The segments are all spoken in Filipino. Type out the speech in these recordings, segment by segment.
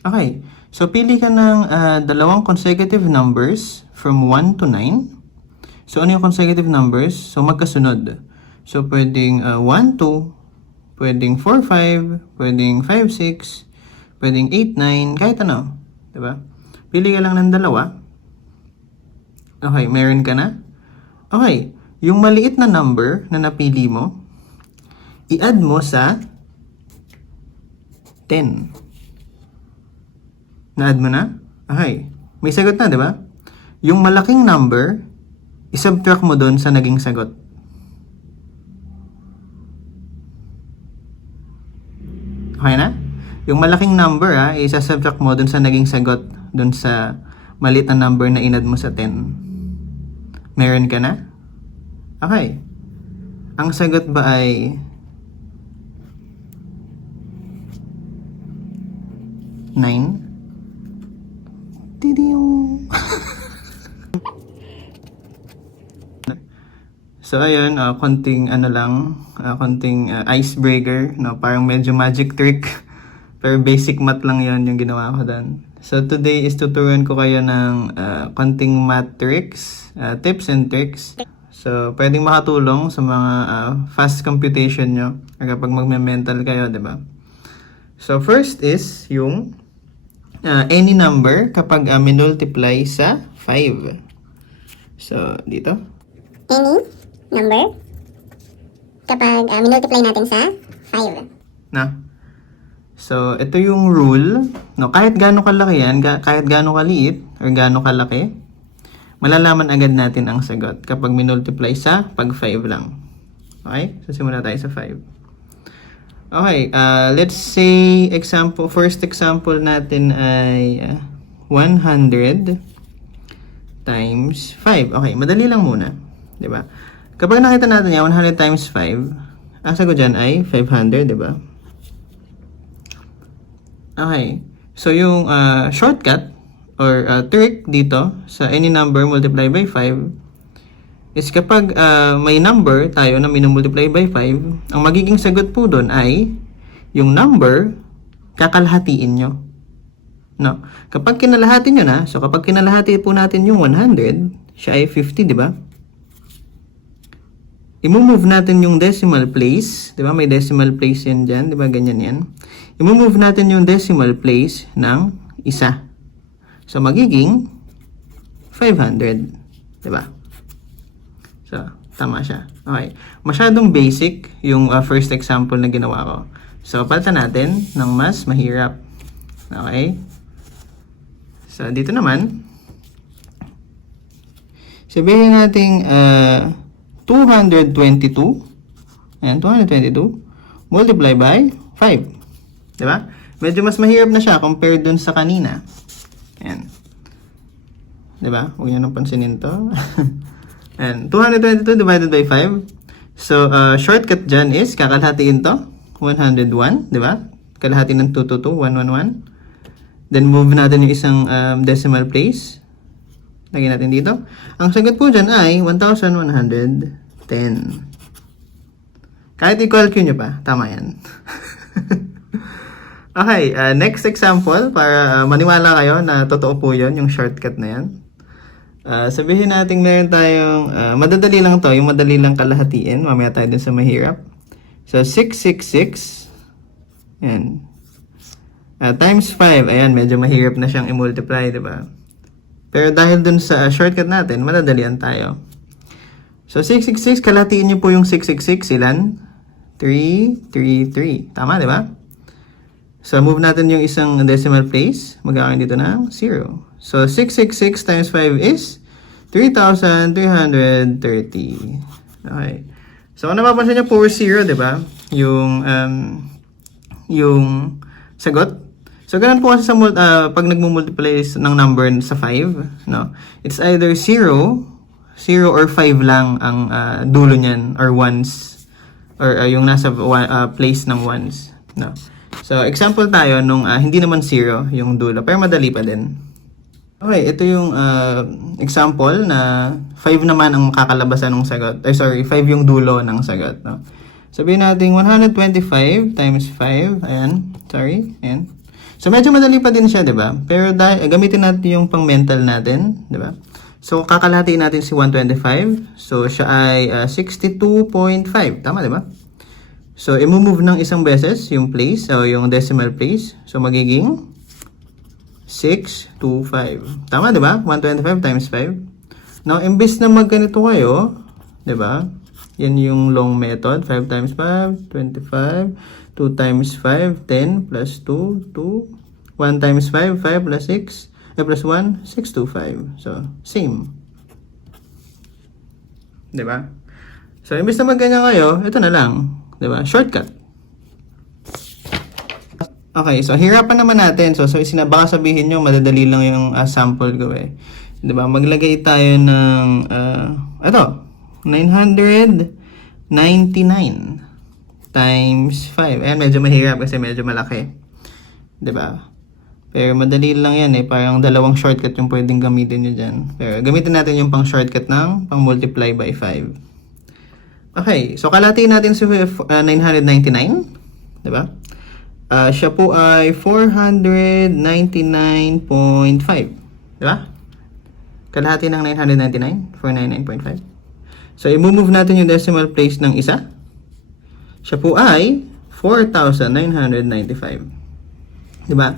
Okay. So, pili ka ng dalawang consecutive numbers from 1 to 9. So, ano yung consecutive numbers? So, magkasunod. So, pwedeng 1, 2, pwedeng 4, 5, pwedeng 5, 6, pwedeng 8, 9, kahit ano. Diba? Pili ka lang ng dalawa. Okay, meron ka na? Okay, yung maliit na number na napili mo, i-add mo sa 10. Na-add mo na? Okay. May sagot na, di ba? Yung malaking number, isubtract mo doon sa naging sagot. Okay na? Yung malaking number, isasubtract mo doon sa naging sagot, doon sa maliit na number na in-add mo sa 10. Meron ka na? Okay. Ang sagot ba ay 9? So ayun, konting konting icebreaker, no, parang medyo magic trick. Pero basic math lang 'yon yung ginawa ko doon. So today is tuturuan ko kayo ng konting math tricks, tips and tricks. So pwedeng makatulong sa mga fast computation nyo kapag magme-mental kayo, 'di ba? So first is yung any number kapag minultiply sa 5. So, dito. Any number kapag minultiply natin sa 5. Na. So, ito yung rule. No, kahit gaano kalaki yan, kahit gaano kaliit, or gaano kalaki, malalaman agad natin ang sagot kapag minultiply sa pag 5 lang. Okay? So, simula tayo sa 5. Okay, let's say first example natin ay 100 times 5. Okay, madali lang muna, 'di ba? Kapag nakita natin yan, 100 times 5, ang sagot diyan ay 500, 'di ba? Okay. So yung shortcut or trick dito sa any number multiply by 5 is kapag may number tayo na minumultiply by 5, ang magiging sagot po doon ay yung number kakalhatiin nyo. No. Kapag kinalahati nyo na, so kapag kinalahati po natin yung 100, siya ay 50, di ba? I-move natin yung decimal place, di ba? May decimal place yan dyan, di ba? Ganyan yan. I-move natin yung decimal place ng isa. So magiging 500, di ba? So, tama siya. Okay. Masyadong basic yung first example na ginawa ko. So, palitan natin ng mas mahirap. Okay. So, dito naman, sabihin natin 222. Ayan, 222 multiply by 5. Diba? Medyo mas mahirap na siya compared dun sa kanina. Ayan. Diba? Huwag nyo nang pansinin to. And 222 divided by 5. So, shortcut dyan is, kakalhatiin to. 101, di ba? Kalahati ng 222, 111. Then, move natin yung isang decimal place. Lagyan natin dito. Ang sagot po dyan ay 1,110. Kahit i-calculate nyo pa, tama yan. Okay, next example, para maniwala kayo na totoo po yun, yung shortcut na yan. Sabihin natin meron tayong, madadali lang to, yung madali lang kalahatiin. Mamaya tayo dun sa mahirap. So, 666. Ayan. Times 5. Ayan, medyo mahirap na siyang i-multiply, diba? Pero dahil dun sa shortcut natin, madadalian tayo. So, 666, kalahatiin nyo po yung 666. Ilan? 333. Tama, diba? So, move natin yung isang decimal place. Magkakaroon dito ng 0. So, 666 times 5 is 3,330. Okay. So, kung napapansin nyo, pure 0, di ba? Yung sagot. So, ganun po kasi sa pag nagmumultiply ng number sa 5, no? It's either 0 or 5 lang ang dulo niyan, or ones, or yung nasa place ng ones, no? So, example tayo nung hindi naman 0 yung dulo, pero madali pa din. Okay, ito yung example na 5 naman ang makakalabasan ng sagot. 5 yung dulo ng sagot, no? Sabihin natin 125 times 5. Ayan, ayan. So, medyo madali pa din siya, di ba? Pero gamitin natin yung pang-mental natin, di ba? So, kakalahatiin natin si 125. So, siya ay 62.5. Tama, di ba? So, i-move ng isang beses yung place, o yung decimal place. So, magiging 625. Tama, di ba? 125 times 5. Now, imbis na magganito kayo, di ba? Yan yung long method. 5 times 5, 25. 2 times 5, 10 plus 2, 2. 1 times 5, 5 plus 6, plus 1, 625. So, same. Diba? So, imbis na magganyan kayo, ito na lang. Diba? Shortcut. Okay, so hirapan naman natin. So baka sabihin nyo, madadali lang yung sample ko eh. Diba? Maglagay tayo ng, ito, 999 times 5. Ayan, medyo mahirap kasi medyo malaki. 'Di ba? Pero madali lang yan eh. Parang dalawang shortcut yung pwedeng gamitin nyo dyan. Pero gamitin natin yung pang shortcut ng pang multiply by 5. Okay, so kalahatiin natin si 999. 'Di ba? Siya po ay 499.5. 'Di ba? Kalahati ng 999, 499.5. So i-move natin yung decimal place ng isa. Siya po ay 4,995. Diba?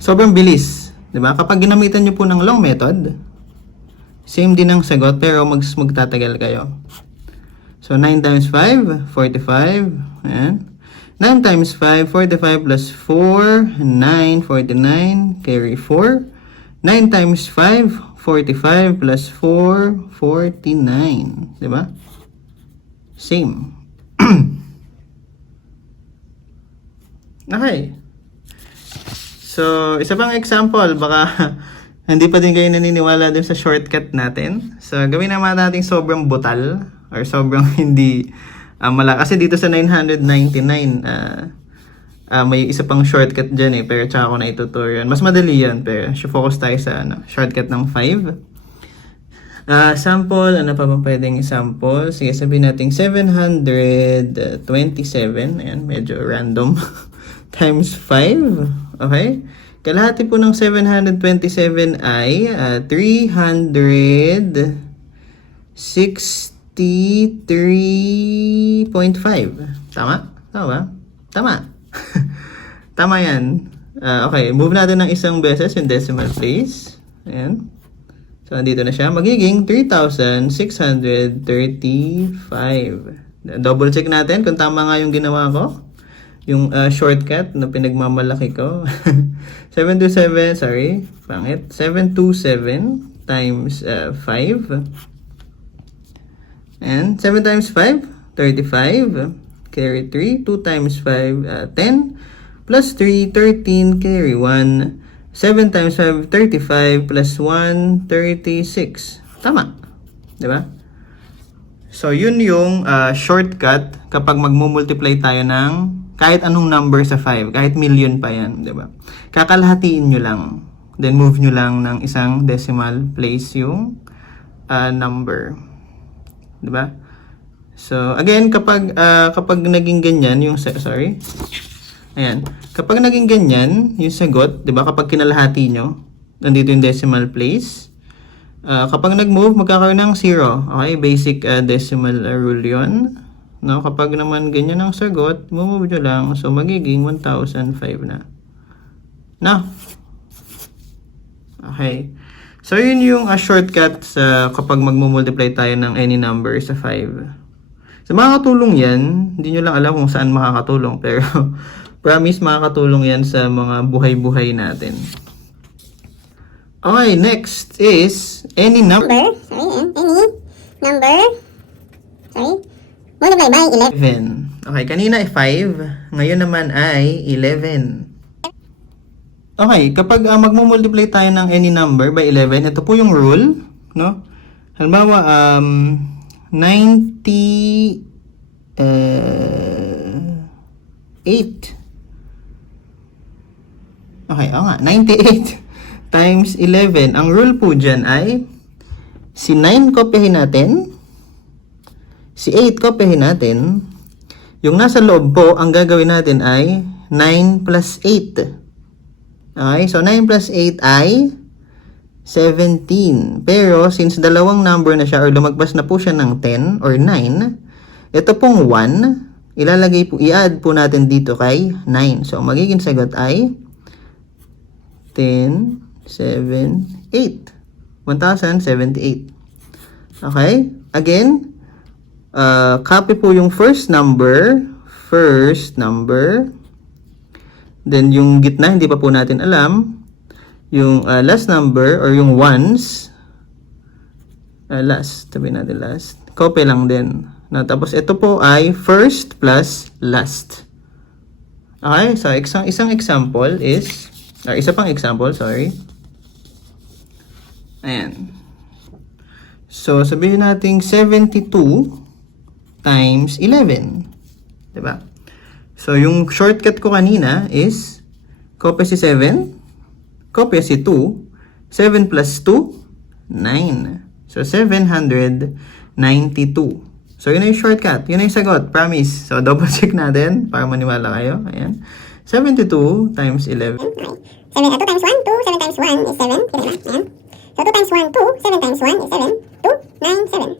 Sobrang bilis. Diba? Kapag ginamitan nyo po ng long method, same din ang sagot pero magtatagal kayo. So 9 times 5, 45. Ayan. 9 times 5, 45 plus 4, 9, 49, carry 4. 9 times 5, 45 plus 4, 49. Diba? Same. Okay. So, isa pang example, baka hindi pa din kayo naniniwala din sa shortcut natin. So, gawin naman natin sobrang butal or sobrang hindi kasi dito sa 999, may isa pang shortcut dyan eh, pero tsaka ko na ituturuan. Mas madali yan, pero focus tayo sa shortcut ng 5. Sample, ano pa bang pwedeng sample? Sige, sabihin natin 727. Ayan, medyo random. Times 5. Okay? Kalahati po ng 727 ay 363.5. Tama? Tama ba? Tama. Tama yan. Okay, move natin ng isang beses yung decimal place. Ayan. So, andito na siya. Magiging 3,635. Double check natin kung tama nga yung ginawa ko. Yung shortcut na pinagmamalaki ko. 727, sorry. Pangit. 727 times 5. And 7 times 5, 35. Carry 3. 2 times 5, 10. Plus 3, 13. Carry 1. 7 times 5, 35. Plus 1, 36. Tama. Diba? So, yun yung shortcut kapag magmumultiply tayo ng kahit anong number sa 5. Kahit million pa yan. Diba? Kakalahatiin nyo lang. Then, move nyo lang ng isang decimal place yung number. Diba? So, again, kapag naging ganyan, yung, sorry. Ayan. Kapag naging ganyan, yung sagot, diba? Kapag kinalahati nyo, nandito yung decimal place. Kapag nag-move, magkakaroon ng 0. Okay? Basic decimal rule yun. No? Kapag naman ganyan ang sagot, move nyo lang. So, magiging 1,005 na. No? Okay. So, yun yung shortcut sa kapag magmumultiply tayo ng any number sa 5. So, makakatulong yan. Hindi nyo lang alam kung saan makakatulong. Pero, promise makakatulong yan sa mga buhay-buhay natin. Okay, next is any number. Sorry, any number. Sorry. Multiply by 11. Okay, kanina ay 5. Ngayon naman ay 11. Okay, kapag magmumultiply tayo ng any number by 11, ito po yung rule, no? Halimbawa, 98. Okay, nga, 98 times 11. Ang rule po dyan ay si 9 kopyahin natin, si 8 kopyahin natin, yung nasa loob po, ang gagawin natin ay 9 plus 8. Okay, so 9 plus 8 ay 17. Pero since dalawang number na siya or lumagpas na po siya ng 10 or 9, ito pong 1, i-add po natin dito kay 9. So, magiging sagot ay 10, 7, 8. 1078. Okay? Again, copy po yung first number. Then, yung gitna, hindi pa po natin alam. Yung last number or yung ones. Sabihin natin last. Copy lang din. No, tapos, ito po ay first plus last. Okay? So, isang example is, isa pang example, sorry. Ayan. So, sabihin natin 72 times 11. Diba? So, yung shortcut ko kanina is copy si 7, copy si 2, 7 plus 2, 9. So, 792. So, yun na yung shortcut. Yun na yung sagot. Promise. So, double check natin para maniwala kayo. Ayan. 72 times 11. Okay. 2 times 1, 2. 7 times 1 is 7. Ayan. So, 2 times 1, 2. 7 times 1 is 7. 2, 9, 7.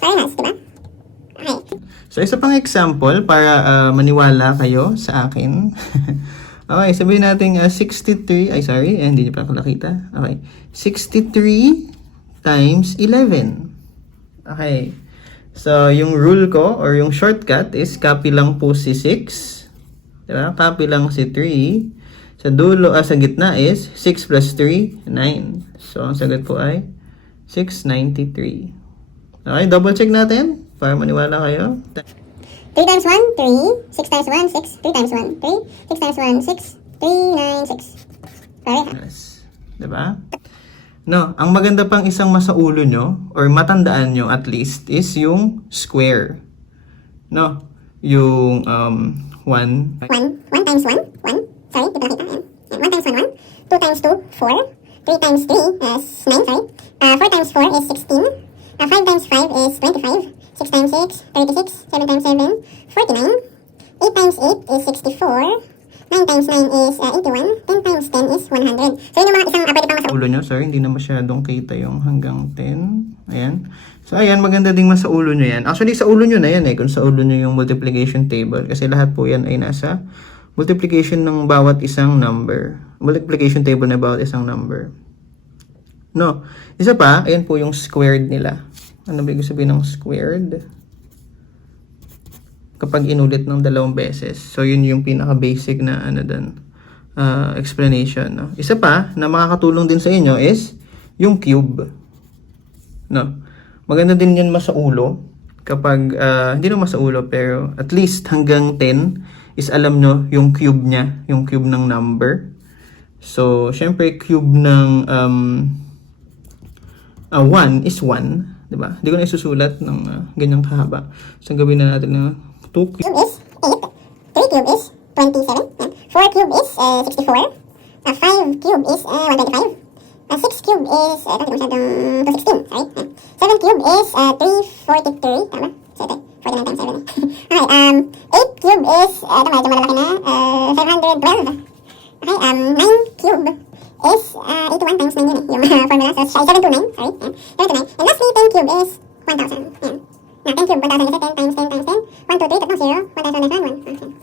Parehas, diba? Okay. So, isa pang example para maniwala kayo sa akin. Okay, sabihin natin 63. Ay, sorry. Hindi niyo pa ako nakita. Okay. 63 times 11. Okay. So, yung rule ko or yung shortcut is copy lang po si 6. Diba? Copy lang si 3. Sa dulo, sa gitna is 6 plus 3, 9. So, ang sagot po ay 693. Okay, double check natin para maniwala kayo. 3 times 1, 3. 6 times 1, 6. 3 times 1, 3. 6 times 1, 6. 3, 9, 6. Parehas. Yes. Diba? No, ang maganda pang isang masaulo nyo or matandaan nyo at least is yung square. No? Yung 1. 1 times 1, 1. Sorry, dito nakita. Ayan. 1 times 1, 1. 2 times 2, 4. 3 times 3 is 9, sorry. 4 times 4 is 16. 5 times 5 is 25. 6 times 6, 36. 7 times 7, 49. 8 times 8 is 64. 9 times 9 is 81. 10 times 10 is 100. So, yun yung mga isang pwede pang masaulo. Ulo nyo, sorry, hindi na masyadong kita yung hanggang 10. Ayan. So, ayan, maganda ding masa ulo nyo yan. Actually, sa ulo nyo na yan kung sa ulo nyo yung multiplication table. Kasi lahat po yan ay nasa multiplication ng bawat isang number. Multiplication table na bawat isang number. No. Isa pa, ayan po yung squared nila. Ano ba ibig sabihin ng squared? Kapag inulit ng dalawang beses. So, yun yung pinaka-basic na explanation. No? Isa pa na makakatulong din sa inyo is yung cube. No? Maganda din yan masaulo. Kapag, hindi na masaulo, pero at least hanggang 10 is alam nyo yung cube niya, yung cube ng number. So, syempre, cube ng 1 is 1. Diba? Hindi ko na isusulat ng ganyang kahaba. So, gawin na natin na 2 cube. Cube is 8. 3 cube is 27. 4 cube is 64. 5 cube is 125. 6 cube is, ito hindi masyadong 216. Sorry. 7 cube is 343. Tama? So, ito, 49 times 7. Okay, 8 cube is, ito medyo malalaki na, 512. Okay, 9 cube is 81 times 9 yun yung formula. So, 729. Sorry. 729. And lastly, 10 cube is 1,000. Ayan. Now, 10 cube, 1,000 is 10 times 10 times 10. 1, 2, 3, tatlong 0. 1 times 1 times 1, 1.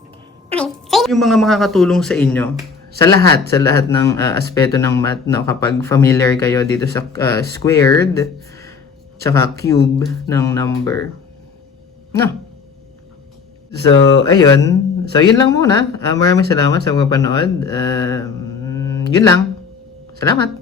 Okay. So, Yung mga makakatulong sa inyo, sa lahat ng aspeto ng math, no? Kapag familiar kayo dito sa squared, tsaka cube ng number. No? So, ayun. So, yun lang muna. Maraming salamat sa mga panood. Yun lang. Salamat.